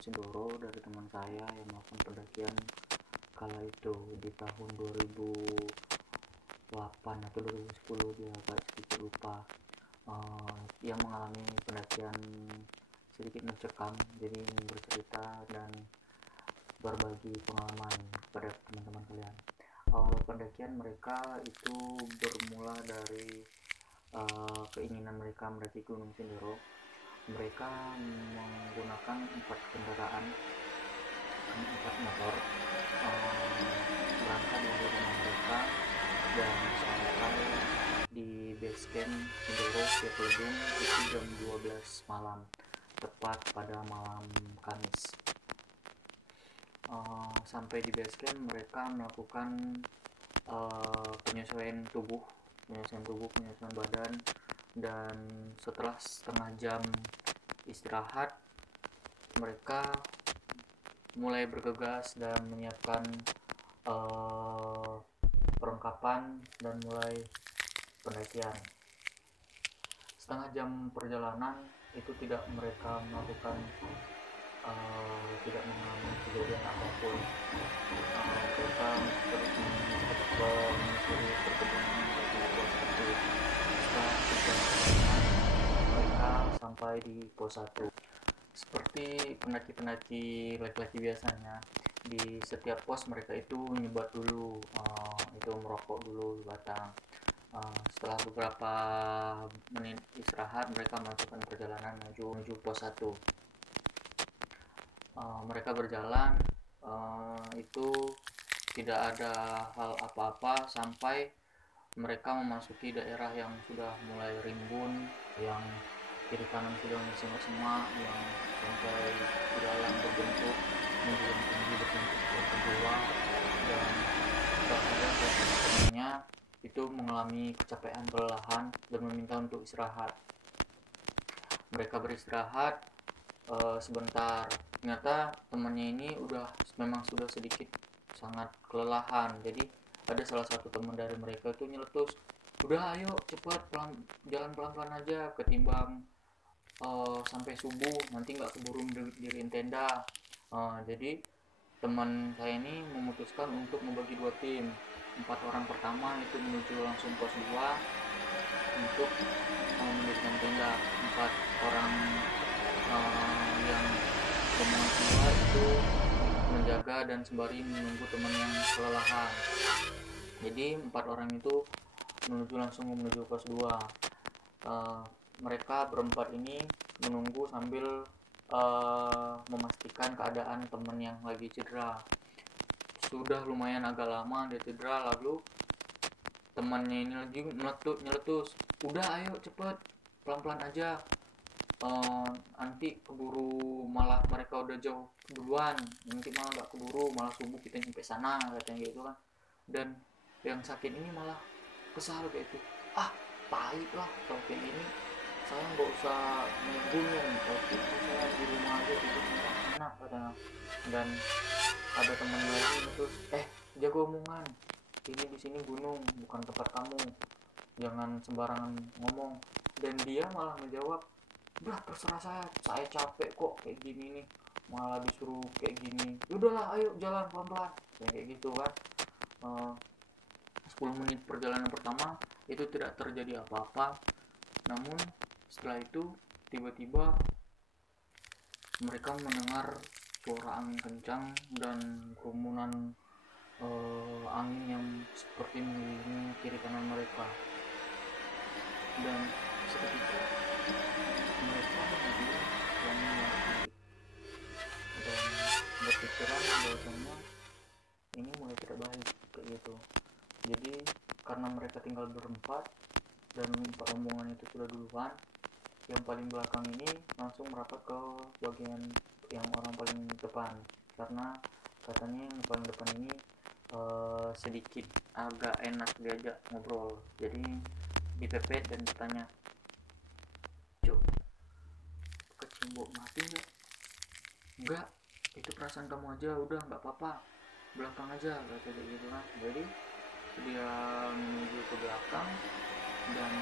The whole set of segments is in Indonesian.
Sindoro dari teman saya yang melakukan pendakian kala itu di tahun 2008 atau 2010, dia agak sedikit lupa. Dia mengalami pendakian sedikit mencekam, jadi ingin bercerita dan berbagi pengalaman kepada teman-teman kalian. Awal pendakian mereka itu bermula dari keinginan mereka mendaki Gunung Sindoro. Mereka menggunakan 4 motor, berangkat dari rumah mereka dan sampai di base camp Sindoro Siapledung itu jam 12 malam, tepat pada malam Kamis. Sampai di base camp mereka melakukan penyesuaian badan, dan setelah setengah jam istirahat mereka mulai bergegas dan menyiapkan perlengkapan dan mulai pendakian. Setengah jam perjalanan itu mereka tidak mengalami kejadian apapun. Mereka terus menyusuri perkebunan menuju pos 1. Setelah perjalanan mereka sampai di pos 1. Seperti pendaki-pendaki laki-laki biasanya, di setiap pos mereka itu nyebat dulu, itu merokok dulu di batang. Setelah beberapa menit istirahat, mereka melakukan perjalanan menuju pos 1. Mereka berjalan, itu tidak ada hal apa-apa sampai mereka memasuki daerah yang sudah mulai rimbun, yang kiri kanan sudah semak-semak, yang sampai jalan berbentuk menjulang tinggi berbentuk kedua, dan temannya itu mengalami kecapean, kelelahan, dan meminta untuk istirahat. Mereka beristirahat sebentar. Ternyata temannya ini memang sudah sedikit sangat kelelahan. Jadi ada salah satu teman dari mereka itu nyeletus, udah ayo cepat jalan pelan-pelan aja, ketimbang sampai subuh nanti nggak keburu diriin tenda. Jadi teman saya ini memutuskan untuk membagi 2 tim. 4 orang pertama itu menuju langsung pos 2 untuk mendirikan tenda. 4 orang yang rombongan kedua itu menjaga dan sembari menunggu teman yang kelelahan. Jadi 4 orang itu langsung menuju pos 2. Mereka berempat ini menunggu sambil memastikan keadaan teman yang lagi cedera. Sudah lumayan agak lama dia cedera, lalu temannya ini lagi nyeletus, udah ayo cepet, pelan-pelan aja, nanti keburu, malah mereka udah jauh duluan, nanti malah nggak keburu, malah subuh kita nyampe sana, katanya gitu kan. Dan yang sakit ini malah kesal kayak itu, pahit lah kalau kayak gini, saya nggak usah naik gunung, tapi saya di rumah aja tidur enak, katanya. Dan ada teman lagi terus, jaga omongan, ini di sini gunung bukan tempat kamu, jangan sembarangan ngomong. Dan dia malah menjawab, udah terserah saya capek kok kayak gini nih, malah disuruh kayak gini, udahlah ayo jalan pelan-pelan, kayak gitu kan. 10 menit perjalanan pertama itu tidak terjadi apa-apa, namun setelah itu tiba-tiba mereka mendengar suara angin kencang dan kerumunan angin yang seperti mengelilingi kiri kanan mereka. Dan seketika mereka menjadi dan berpikiran bahwasanya ini mulai tidak baik kayak gitu. Jadi karena mereka tinggal berempat dan rombongan itu sudah duluan, yang paling belakang ini langsung merapat ke bagian yang orang paling depan, karena katanya yang paling depan ini sedikit agak enak diajak ngobrol. Jadi dipepet dan ditanya, cuk, kecimbok mati nggak? Enggak, itu perasaan kamu aja, udah nggak apa-apa, belakang aja, kata dia gitu kan. Jadi dia menuju ke belakang, dan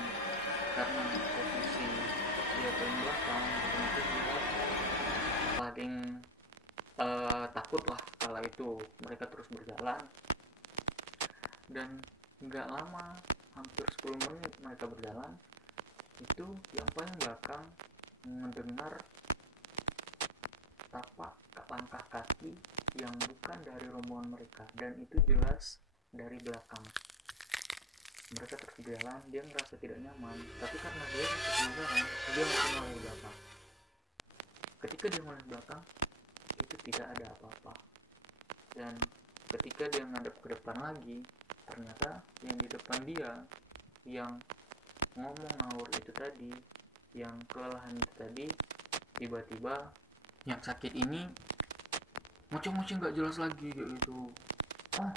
karena posisi dia paling belakang, otomatis dia paling takut lah kala itu. Mereka terus berjalan, dan nggak lama, hampir 10 menit mereka berjalan, itu yang paling belakang mendengar tapak langkah kaki yang bukan dari rombongan mereka, dan itu jelas dari belakang. Mereka terus berjalan, dia merasa tidak nyaman, tapi karena dia rasa penasaran, dia langsung mulai ke belakang. Ketika dia mulai ke belakang, itu tidak ada apa-apa. Dan ketika dia ngadep ke depan lagi, ternyata yang di depan dia, yang ngomong ngawur itu tadi, yang kelelahan itu tadi, tiba-tiba yang sakit ini ngoceh-ngoceh nggak jelas lagi kayak gitu. Oh,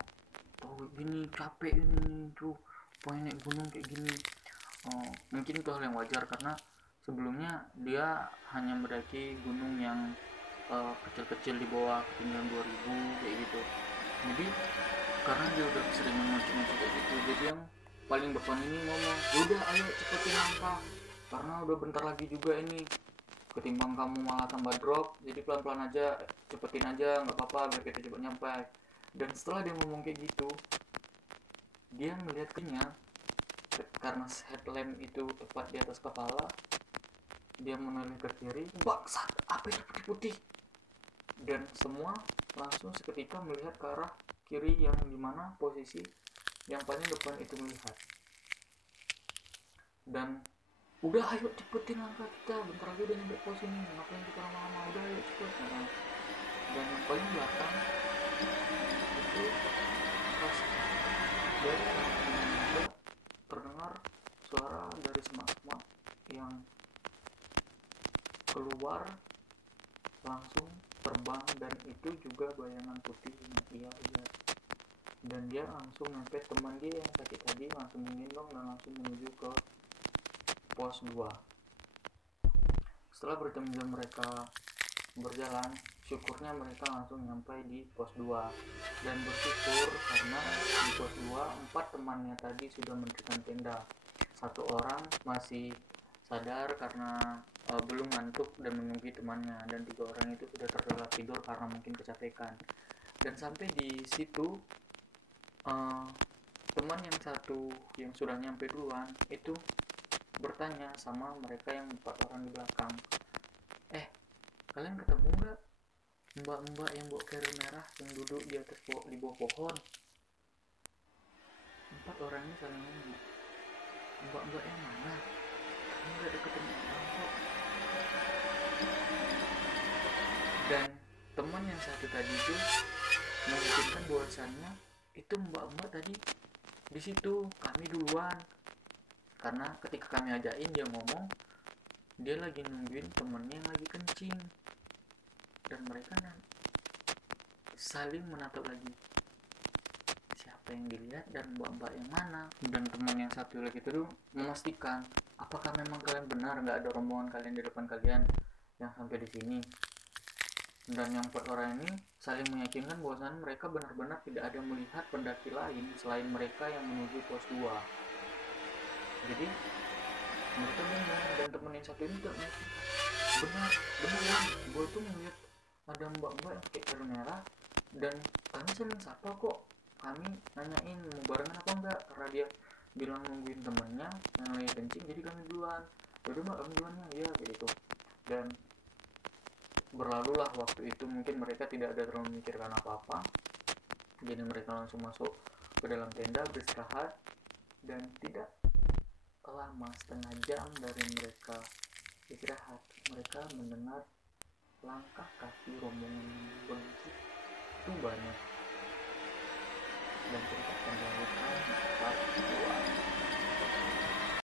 tau gini capek ini tuh, pengen naik gunung kayak gini. Oh, mungkin itu hal yang wajar karena sebelumnya dia hanya mendaki gunung yang kecil-kecil di bawah ketinggian 2000 kayak gitu. Jadi karena dia udah sering ngoceh-ngoceh kayak gitu, jadi yang paling depan ini ngomong, udah ayo cepetin langkah karena udah bentar lagi juga ini, ketimbang kamu malah tambah drop, jadi pelan-pelan aja, cepetin aja, nggak apa-apa biar kita cepet nyampe. Dan setelah dia ngomong kayak gitu, dia melihat kenyang karena headlamp itu tepat di atas kepala. Dia menoleh ke kiri, bangsat, apa itu putih-putih? Dan semua langsung seketika melihat ke arah kiri yang dimana posisi yang paling depan itu melihat. Dan udah ayo cepetin langkah kita, bentar lagi udah nyampe pos ini, ngapain kita lama-lama, udah ayo cepet. Nah, dan yang paling belakang itu pas dari juga terdengar suara dari semak-semak yang keluar langsung terbang, dan itu juga bayangan putih yang ia lihat. Dan dia langsung nyampe teman dia yang sakit tadi, langsung menggendong dan langsung menuju ke pos 2. Setelah berjam-jam mereka berjalan, syukurnya mereka langsung nyampe di pos 2. Dan bersyukur karena di pos 2 4 temannya tadi sudah mendirikan tenda. 1 orang masih sadar karena belum ngantuk dan menunggu temannya, dan 3 orang itu sudah terlelap tidur karena mungkin kecapekan. Dan sampai di situ teman yang satu yang sudah nyampe duluan itu bertanya sama mereka yang 4 orang di belakang, kalian ketemu nggak mbak-mbak yang bawa carrier merah yang duduk di atas di bawah pohon? 4 orang ini saling nanya, mbak-mbak yang mana? Kami nggak ada ketemu orang kok. Dan teman yang satu tadi itu menunjukkan bahwasannya itu mbak-mbak tadi di situ, kami duluan. Karena ketika kami ajakin, dia ngomong dia lagi nungguin temennya yang lagi kencing. Dan mereka saling menatap lagi, siapa yang dilihat dan mbak-mbak yang mana. Dan teman yang satu lagi itu memastikan, apakah memang kalian benar nggak ada rombongan kalian di depan kalian yang sampai di sini. Dan yang 4 orang ini saling meyakinkan bahwasannya mereka benar-benar tidak ada melihat pendaki lain selain mereka yang menuju pos 2. Jadi mereka bingung, dan temen yang satu ini tak benar gue tuh melihat ada mbak-mbak yang pakai carrier merah, dan kami saling sapa kok, kami nanyain mau barengan apa enggak, karena dia bilang nungguin temennya yang lagi kencing, jadi kami duluan. Yaudah mbak, kami duluan ya kayak gitu. Dan berlalulah waktu itu, mungkin mereka tidak ada terlalu memikirkan apa-apa, jadi mereka langsung masuk ke dalam tenda beristirahat. Dan tidak lama, setengah jam dari mereka istirahat, mereka mendengar langkah kaki rombongan begitu banyak. Dan cerita akan dilanjutkan part 2.